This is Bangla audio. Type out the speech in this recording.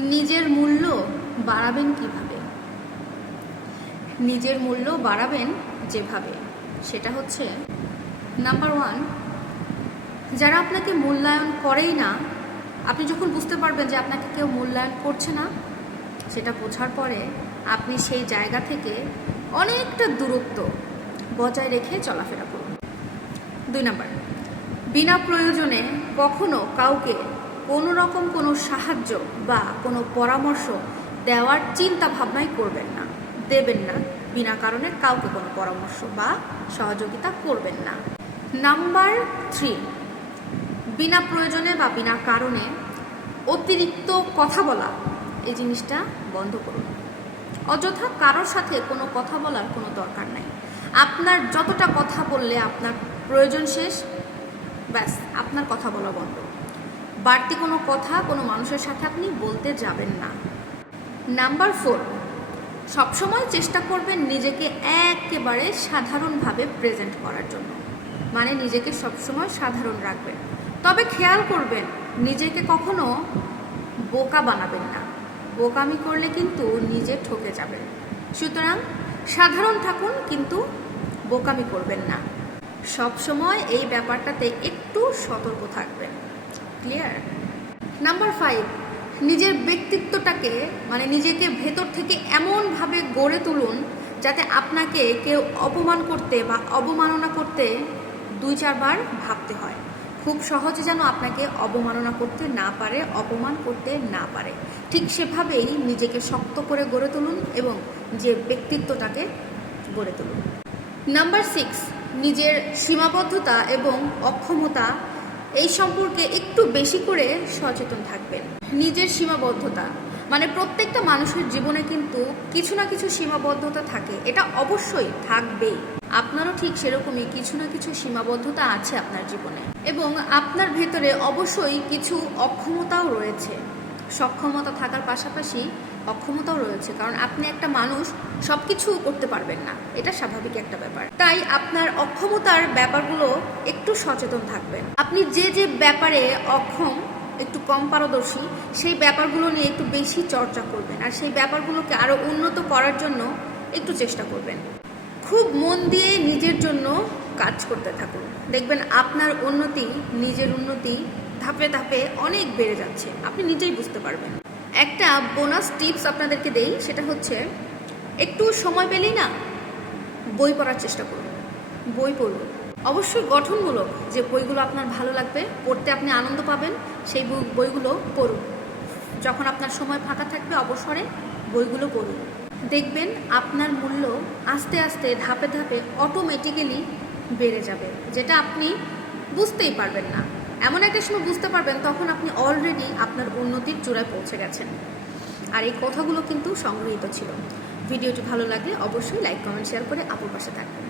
নিজের মূল্য বাড়াবেন কীভাবে? নিজের মূল্য বাড়াবেন যেভাবে, সেটা হচ্ছে নাম্বার ওয়ান যারা আপনাকে মূল্যায়ন করেই না, আপনি যখন বুঝতে পারবেন যে আপনাকে কেউ মূল্যায়ন করছে না, সেটা বোঝার পরে আপনি সেই জায়গা থেকে অনেকটা দূরত্ব বজায় রেখে চলাফেরা করুন। দুই নাম্বার বিনা প্রয়োজনে কখনো কাউকে কোনো রকম কোনো সাহায্য বা কোনো পরামর্শ দেওয়ার চিন্তা ভাবনাই করবেন না, দেবেন না, বিনা কারণে কাউকে কোনো পরামর্শ বা সহযোগিতা করবেন না। নাম্বার থ্রি, বিনা প্রয়োজনে বা বিনা কারণে অতিরিক্ত কথা বলা। এই জিনিসটা বন্ধ করুন। অযথা কারোর সাথে কোনো কথা বলার কোনো দরকার নাই। আপনার যতটা কথা বললে আপনার প্রয়োজন শেষ, ব্যাস, আপনার কথা বলা বন্ধ। বাড়তি কোনো কথা কোনো মানুষের সাথে আপনি বলতে যাবেন না। নাম্বার ফোর, সবসময় চেষ্টা করবেন নিজেকে একেবারে সাধারণভাবে প্রেজেন্ট করার জন্য। মানে নিজেকে সবসময় সাধারণ রাখবেন। তবে খেয়াল করবেন, নিজেকে কখনো বোকা বানাবেন না। বোকামি করলে কিন্তু নিজে ঠকে যাবেন। সুতরাং সাধারণ থাকুন কিন্তু বোকামি করবেন না। সব সময় এই ব্যাপারটাতে একটু সতর্ক থাকবেন। ক্লিয়ার নাম্বার ফাইভ নিজের ব্যক্তিত্বটাকে মানে নিজেকে ভেতর থেকে এমনভাবে গড়ে তুলুন যাতে আপনাকে কেউ অপমান করতে বা অবমাননা করতে দুই চারবার ভাবতে হয়। খুব সহজে যেন আপনাকে অবমাননা করতে না পারে, অপমান করতে না পারে। ঠিক সেভাবেই নিজেকে শক্ত করে গড়ে তুলুন এবং যে ব্যক্তিত্বটাকে গড়ে তুলুন। নাম্বার সিক্স নিজের সীমাবদ্ধতা এবং অক্ষমতা এই সম্পর্কে একটু বেশি করে সচেতন থাকবেন। নিজের সীমাবদ্ধতা মানে প্রত্যেকটা মানুষের জীবনে কিন্তু কিছু না কিছু সীমাবদ্ধতা থাকে, এটা অবশ্যই থাকবেই। আপনারও ঠিক সেরকমই কিছু না কিছু সীমাবদ্ধতা আছে আপনার জীবনে। এবং আপনার ভেতরে অবশ্যই কিছু অক্ষমতাও রয়েছে। সক্ষমতা থাকার পাশাপাশি অক্ষমতাও রয়েছে, কারণ আপনি একটা মানুষ সব কিছু করতে পারবেন না। এটা স্বাভাবিক একটা ব্যাপার। তাই আপনার অক্ষমতার ব্যাপারগুলো একটু সচেতন থাকবেন। আপনি যে যে ব্যাপারে অক্ষম, একটু কম পারদর্শী, সেই ব্যাপারগুলো নিয়ে একটু বেশি চর্চা করবেন আর সেই ব্যাপারগুলোকে আরও উন্নত করার জন্য একটু চেষ্টা করবেন। খুব মন দিয়ে নিজের জন্য কাজ করতে থাকুন। দেখবেন আপনার উন্নতি, নিজের উন্নতি ধাপে ধাপে অনেক বেড়ে যাচ্ছে। আপনি নিজেই বুঝতে পারবেন। একটা বোনাস টিপস আপনাদেরকে দেই, সেটা হচ্ছে একটু সময় পেলেই না বই পড়ার চেষ্টা করুন, বই পড়ুন। অবশ্যই গঠনমূলক যে বইগুলো আপনার ভালো লাগবে, পড়তে আপনি আনন্দ পাবেন, সেই বই- বইগুলো পড়ুন। যখন আপনার সময় ফাঁকা থাকবে অবসরে, বইগুলো পড়ুন। দেখবেন আপনার মূল্য আস্তে আস্তে, ধাপে ধাপে অটোমেটিক্যালি বেড়ে যাবে, যেটা আপনি বুঝতেই পারবেন না। এমন একটা সময় বুঝতে পারবেন তখন আপনি অলরেডি আপনার উন্নতির চূড়ায় পৌঁছে গেছেন। আর এই কথাগুলো কিন্তু সংগৃহীত ছিল। ভিডিওটি ভালো লাগলে অবশ্যই লাইক কমেন্ট শেয়ার করে আপুর পাশে থাকবেন।